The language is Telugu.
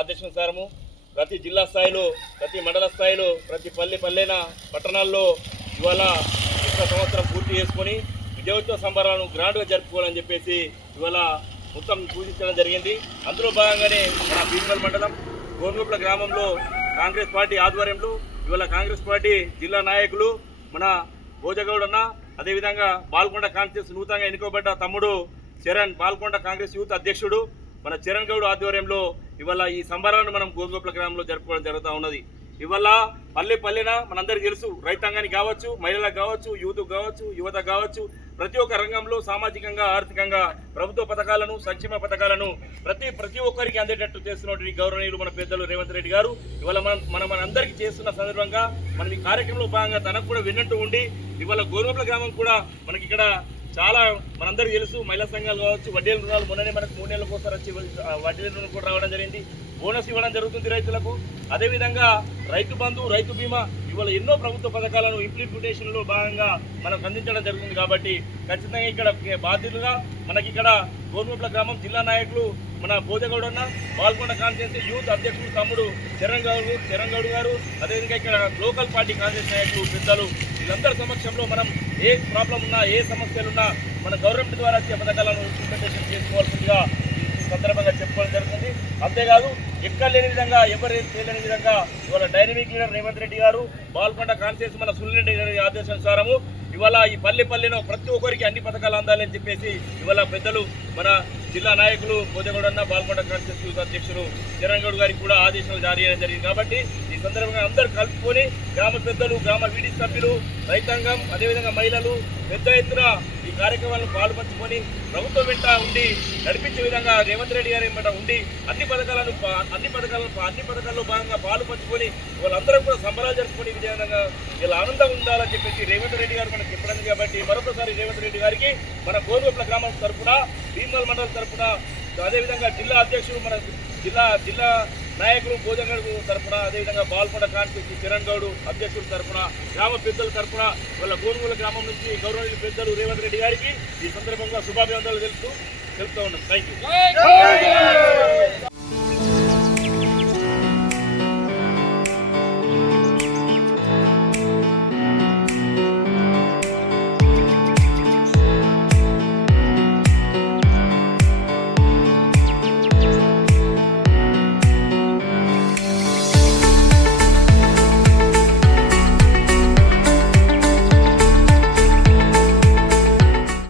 ఆదేశానుసారము ప్రతి జిల్లా స్థాయిలో, ప్రతి మండల స్థాయిలో, ప్రతి పల్లెన పట్టణాల్లో ఇవాళ ఒక సంవత్సరం పూర్తి చేసుకొని విజయోత్సవ సంబరాలను గ్రాండ్గా జరుపుకోవాలని చెప్పేసి ఇవాళ మొత్తం సూచించడం జరిగింది. అందులో భాగంగానే మన భీమగల్ మండలం గోనుగుప్ల గ్రామంలో కాంగ్రెస్ పార్టీ ఆధ్వర్యంలో ఇవాళ కాంగ్రెస్ పార్టీ జిల్లా నాయకులు మన భోజగౌడ్ అన్న, అదేవిధంగా బాల్కొండ కాన్స్టిట్యూన్సీ నూతనంగా ఎన్నుకోబడ్డ తమ్ముడు చరణ్, బాల్కొండ కాంగ్రెస్ యూత్ అధ్యక్షుడు మన చరణ్ గౌడ్ ఆధ్వర్యంలో ఇవాళ ఈ సంబరాలను మనం గోనుగుప్ల గ్రామంలో జరుపుకోవడం జరుగుతూ ఉన్నది. ఇవాళ పల్లెన మనందరికీ తెలుసు, రైతాంగానికి కావచ్చు, మహిళలకు కావచ్చు, యూత్కు కావచ్చు, యువతకు కావచ్చు, ప్రతి ఒక్క రంగంలో సామాజికంగా ఆర్థికంగా ప్రభుత్వ పథకాలను, సంక్షేమ పథకాలను ప్రతి ఒక్కరికి అందేటట్టు చేస్తున్నటువంటి గౌరవనీయులు మన పెద్దలు రేవంత్ రెడ్డి గారు ఇవాళ మనందరికీ చేస్తున్న సందర్భంగా మనం ఈ కార్యక్రమంలో భాగంగా తనకు కూడా విన్నట్టు ఉండి ఇవాళ గోనుగుప్ల గ్రామం కూడా మనకి ఇక్కడ చాలా మనందరికీ తెలుసు, మహిళా సంఘాలు కావచ్చు, వడ్డీల రుణాలు మొన్ననే మనకు 3 నెలల కోసం వచ్చి వడ్డీల రుణం కూడా రావడం జరిగింది. బోనస్ ఇవ్వడం జరుగుతుంది రైతులకు. అదేవిధంగా రైతు బంధు, రైతు బీమా ఇవాళ ఎన్నో ప్రభుత్వ పథకాలను ఇంప్లిమెంటేషన్లో భాగంగా మనకు అందించడం జరుగుతుంది. కాబట్టి ఖచ్చితంగా ఇక్కడ బాధ్యులుగా మనకి ఇక్కడ గోనుగుప్ల గ్రామం జిల్లా నాయకులు మన భోజగౌడ్ అన్న, బాల్కొండ కాన్స్టిట్యూన్సీ యూత్ అధ్యక్షుడు తమ్ముడు చరణ్ గౌడ్ గారు, అదేవిధంగా ఇక్కడ లోకల్ పార్టీ కాంగ్రెస్ నాయకులు పెద్దలు వీళ్ళందరి సమక్షంలో మనం ఏ ప్రాబ్లం ఉన్నా, ఏ సమస్యలున్నా మన గవర్నమెంట్ ద్వారా వచ్చే పథకాలను ఇంప్లిమెంటేషన్ చేసుకోవాల్సిందిగా సందర్భంగా చెప్పుకోవడం జరుగుతుంది. అంతేకాదు ఎక్కడ లేని విధంగా, ఎవరు చేయలేని విధంగా ఇవాళ డైనమిక్ లీడర్ రేవంత్ రెడ్డి గారు బాల్కొండ కాన్స్టిట్యూన్సీ మన సునీల్ రెడ్డి గారి ఆదేశానుసారము ఇవాళ ఈ పల్లెలో ప్రతి ఒక్కరికి అన్ని పథకాలు అందాలని చెప్పేసి ఇవాళ పెద్దలు మన జిల్లా నాయకులు భోజగౌడ్ అన్న, బాల్కొండ కాన్స్టిట్యూన్సీ యూత్ అధ్యక్షులు చరణ్ గౌడ్ గారికి కూడా ఆదేశాలు జారీ చేయడం జరిగింది. కాబట్టి ఈ సందర్భంగా అందరూ కలుపుకొని గ్రామ పెద్దలు, గ్రామ వీడి సభ్యులు, రైతాంగం, అదేవిధంగా మహిళలు పెద్ద ఎత్తున ఈ కార్యక్రమాలను పాల్పంచుకొని ప్రభుత్వం వెంట ఉండి నడిపించే విధంగా రేవంత్ రెడ్డి గారి వెంట ఉండి అన్ని పథకాల్లో భాగంగా పాలు పంచుకొని వాళ్ళందరూ కూడా సంబరాలు జరుపుకొని విజయవంతంగా ఇలా ఆనందంగా ఉండాలని చెప్పేసి రేవంత్ రెడ్డి గారు మనకు చెప్పడం. కాబట్టి మరొకసారి రేవంత్ రెడ్డి గారికి మన గోనుగుప్ల గ్రామం తరఫున, భీమగల్ మండలం తరఫున, అదేవిధంగా జిల్లా అధ్యక్షుడు మన జిల్లా నాయకులు భోజగౌడ్ తరఫున, అదేవిధంగా బాల్కొండ కాన్స్టిట్యూన్సీ చరణ్ గౌడ్ అధ్యక్షుల తరఫున, గ్రామ పెద్దల తరఫున వాళ్ళ గోనుగుల గ్రామం నుంచి గౌరవనీయులు పెద్దలు రేవంత్ రెడ్డి గారికి ఈ సందర్భంగా శుభాభివందనలు తెలుపుతూ ఉన్నాం. Thank you.